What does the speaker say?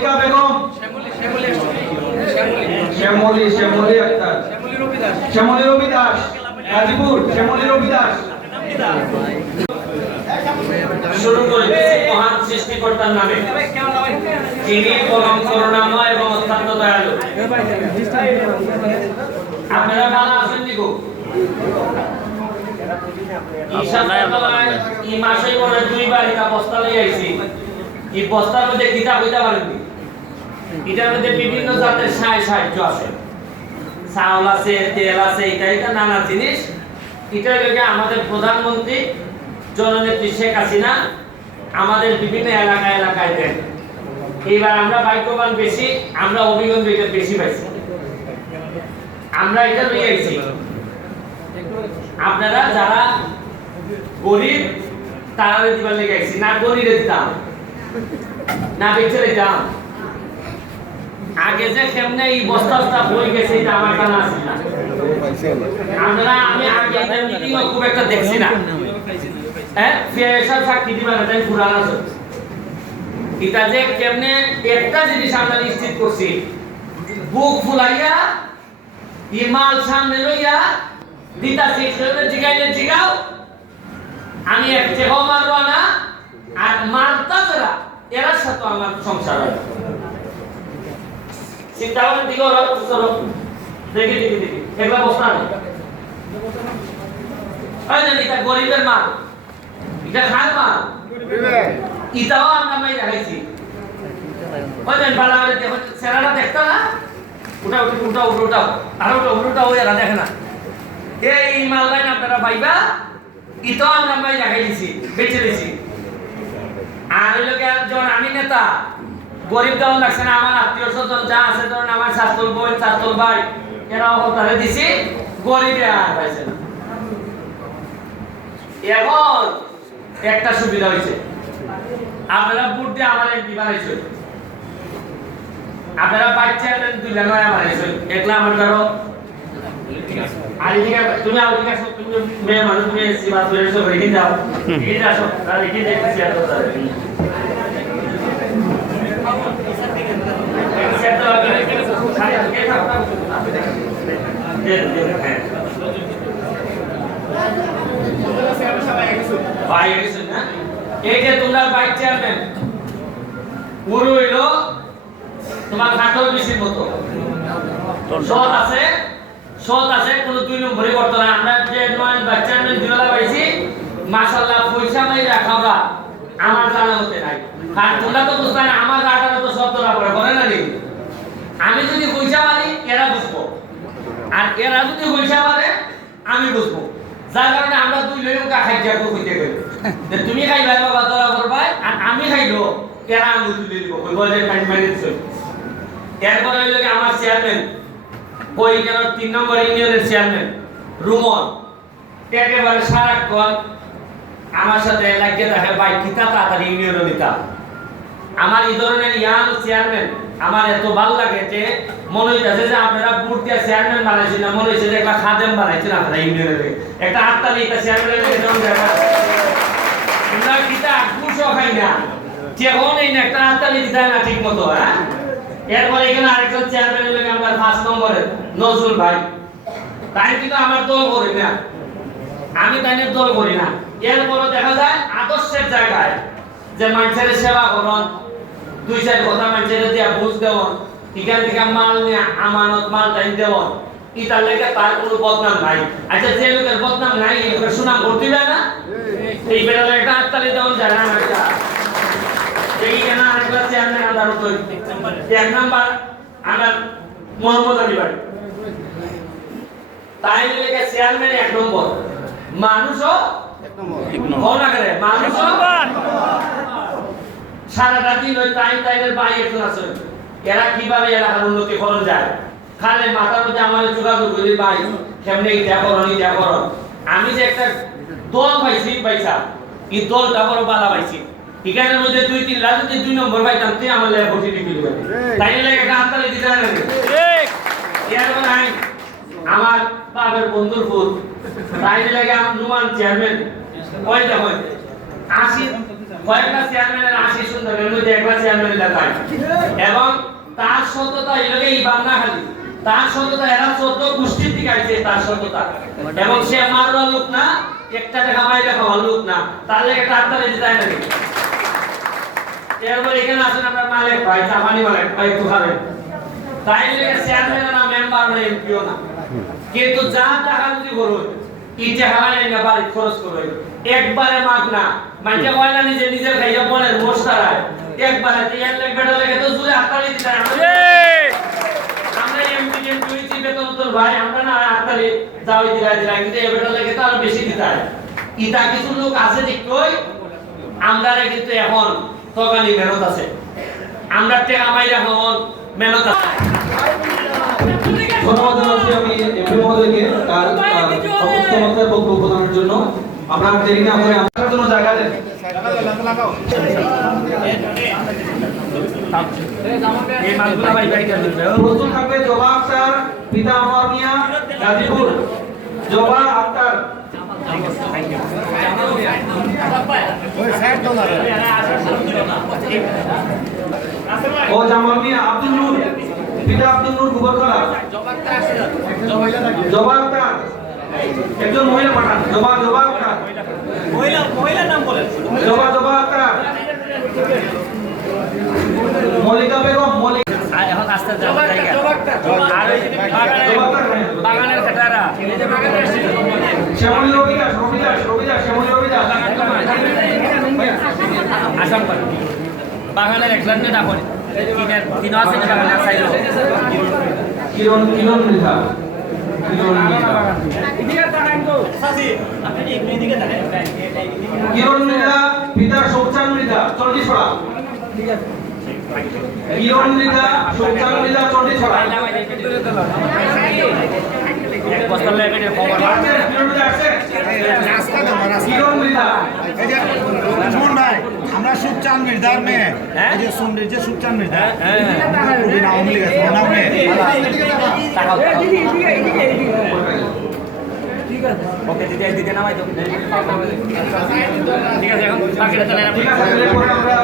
বেগম, শ্যামলী আক্তার, শ্যামলী রবি দাস, গাজীপুর শ্যামলী রবি দাস। শুরু করেছি মহান সৃষ্টিকর্তার নামে, যিনি পরম করুণাময় এবং অত্যন্ত দয়ালু। আপনারা ভালো আছেন নিকো? এই মাসে মনে দুইবার এটা বস্তা লই আইছি। এই বস্তার মধ্যে কিতাব হইতে পারেনি। এটার মধ্যে বিভিন্ন জাতের সাহায্য আছে, চাউল আছে, তেল আছে, এটা নানা জিনিস। এটা লেগে আমাদের প্রধানমন্ত্রী জননেত্রী শেখ হাসিনা আমাদের বিভিন্ন এলাকায় দেন। এইবার আমরা ভাগ্যবান বেশি, আমরা অভিজ্ঞতা এটা বেশি পাইছি। আমরা এটা লই আইছি। আপনারা যারা গরিব তারা দিবার লেগে আইছি, না গরিবে দিতাম না বেঁচে দিতাম। আগে যে কেমনে এই বস্তাটা বই গেছে এটা আমার জানা আছে না। আমরা আমি আগে এটা মিটিং খুব একটা দেখছি না। হ্যাঁ, ফিয়াসা সাক্ষী দিবা না, তাই পুরান আছে। এটা যে কেমনে একটা জিনিস আমরা নিশ্চিত করছি, বুক ফুলাইয়া ইমাল সামনে লইয়া দিতা শিক্ষককে জিগাও আমি এক টাকাও মারবো না, আর মারতা যারা এরা সাথে আমার সংসার হয়। চিন্তা করেন দিকে ওরা দেখি এগুলা বস্তা নেই। এটা গরিবের মাল, এটা খার মাল, এটাও আমরা মাই দেখাইছি। সেরাটা দেখতো না, উঠাও আর উঠাও এরা দেখে না। এই মাল লাইন আপনারা পাইবা, এটাও আমরা মাই দেখাই দিছি, বেঁচে দিছি। আর যখন আমি নেতা, গরিব দেওয়া লাগছে না, আমার আত্মীয় স্বজন যা আছে, ধরুন আমার শাস্তল বোন, শাস্তল ভাই, এরাও তারা দিছি, গরিবে আর পাইছে না। এখন একটা সুবিধা হয়েছে, আপনারা ভোট দিয়ে আমার এমপি বানাইছেন, আপনারা বাচ্চা দুইটা নয়া বানাইছেন, একলা আমার ধরো তুমি মেয়ে মানুষ, তুমি এসছি বা তুই এসো রেখে যাও, রেখে আসো, রেখে দেখতেছি এত এই যে তোমরা বাইক চেয়ারম্যান পুরো হইল তোমার খাটল বেশির মতো সৎ আছে কোনো দুই নম্বরই করতো না। আমরা যে চেয়ারম্যান দিলা পাইছি মাশাআল্লাহ, পয়সা মাই রাখাবা আমার জানা হতে নাই। আর তোমরা তো বুঝতে না, আমার রাখাটা তো সব ধরা পড়ে বলে না নি। আমি যদি পয়সা মারি এরা বুঝবো, আর এরা যদি পয়সা মারে আমি বুঝবো। যার কারণে আমরা দুই লোক খাইতে হইতে গেল, তুমি খাইবা বাবা ধরা করবা, আর আমি খাইলো এরা আমি তুলে দিব, বলে খাই মারি দিছ। এরপরে হইল আমার চেয়ারম্যান ওই কেন 3 নম্বর ইউনিয়নের চেয়ারম্যান রুমন, একেবারে সারাক্ষণ আমার সাথে লাগিয়ে থাকে, ভাই কিতা তাড়াতাড়ি ইউনিয়ন নিতা। আমার এই ধরনের ইয়াং চেয়ারম্যান আমার এত ভালো লাগে যে মনে হইতেছে যে আপনারা ভোট দিয়ে চেয়ারম্যান বানাইছেন না, মনে হচ্ছে যে একটা খাদেম বানাইছেন আপনারা ইউনিয়নের। একটা হাততালি এটা চেয়ারম্যানের এরকম দেখা আমরা কিতা খুশও খাই না, যেমন এই না একটা হাততালি দিতে না ঠিক মতো। হ্যাঁ, এরপর এখানে আরেকজন চেয়ারম্যান হলেন আমরা 5 নম্বরের নজরুল ভাই, তাই কিন্তু আমার দল করি না, আমি তাইনের দল করি না। এরপরও দেখা যায় আদর্শের জায়গায় যে মানুষের সেবা করুন, 2-4 কথা মানুষের দিয়া বুঝ দেওয়ান, এখান থেকে মাল নিয়ে আমানত মাল টাইম দেওয়ান, ইটার লেগে তার কোনো বদনাম নাই। আচ্ছা, যে লোকের বদনাম নাই এই লোকের সুনাম করতে হবে না, এই বেড়ালে একটা হাততালি দেওয়ান যায় না। একটা এইখানে আরেকটা চেয়ারম্যান আদার তো 1 নাম্বার আমার মোহাম্মদ আলী ভাই, তাই লেগে চেয়ারম্যান 1 নম্বর, মানুষও 1 নম্বর, মানুষও সারাটা দিন ওই তাইদের ভাই একজন আছে, এরা কিভাবে এলাকার উন্নতি করা যায়, খালে মাথার মধ্যে আমার যোগাযোগ করি, ভাই কেমনে এটা করো। আমি যে একটা দল পাইছি পয়সা, এই দলটা বড় বালা পাইছি, এখানের মধ্যে 2-3 রাজনীতি 2 নম্বর পাইতাম, তুই আমার লেগে ভোট দিবি, তাই লেগে একটা হাততালি দিতে না। এরপর আমার বাবার বন্ধুর ফুল, তাই লেগে আমার নুমান চেয়ারম্যান ওইটা হয় 80 কয়েকটা চেয়ারম্যানের 80 সুন্দরের মধ্যে একটা চেয়ারম্যান দেখায় এবং তার সততা এলাকে এই বাংলা খালি তার সততা এরা 14 গোষ্ঠীর দিকে আইছে তার সততা এবং সে মারওয়ার লোক না একটা টাকা মাইরে খাওয়ার লোক না তার লাগে একটা আত্মারে দিতে হয় নাকি এরপর এখানে আসেন আমরা মালিক ভাই জাপানি মালিক ভাই একটু খাবেন তাই লাগে চেয়ারম্যান না মেম্বার না এমপিও না কিন্তু যা টাকা যদি করো এই টাকা না বাড়ি খরচ করো একবারে মাগ না মাইকে হয় না নিজে নিজের খাইয়া বলেন মোস্তারায় একবারে তিয়ার লাখ বেটা লাগে তো জুড়ে আত্মারে দিতে হয় আমরা এমপি এমপি বেতন তো ভাই আমরা না আত্মারে যাওই দিলাই কিন্তু এ বেটা লাগে তো আরো বেশি দিতে হয় ইটা কিছু লোক আছে দেখই আমরা কিন্তু এখন তগানি মেহনত আছে আমরা টাকা মাইরা এখন মেহনত আছে ধন্যবাদ জানাচ্ছি আমি এমপি মহোদয়কে তার চমৎকার বক্তব্য প্রদানের জন্য। আমরা দেরি না করে আপনার জন্য জায়গা দেন। এই মালগুলা ভাই ভাই করে দিবে প্রস্তুত থাকবে জবা আক্তার, পিতা আনোয়ার মিয়া, গাজীপুর। জবা আক্তার, ও জামাল মিয়া, আব্দুল নূর, পিতা আব্দুল নূর, গোবরখলা। জবা আক্তার, একজন মহিলা পাঠান। জবা আক্তার, মহিলা নাম বলেন। জবা আক্তার, মল্লিকা বেগম, এখন আস্তে যাওয়া জায়গা আর ওই বাগানের কাটারা শ্যামলী রবিদাস, শ্যামলী রবিদাস। আসাম করে বাগানের একজন না করে তিন আছে না বাগানের সাইলো কিরণ মৃধা, কিরণ মৃধা, পিতা শোকচাঁদ মৃধা, চণ্ডীছড়া। কিরণ মৃধা, শোকচাঁদ মৃধা, চণ্ডীছড়া। এক বস্তা লেগে খবর কিরণ মৃধা, শুনুন ভাই, আমরা সুখচাঁদ মির্জার মেয়ে, এই যে সুন্দর যে সুখচাঁদ মির্জা, আওয়ামী লীগ আছে, নাম নেই। ওকে দিতে নামাই তো ঠিক আছে এখন বাকিটা চলে ঠিক আছে, এরপরে আমরা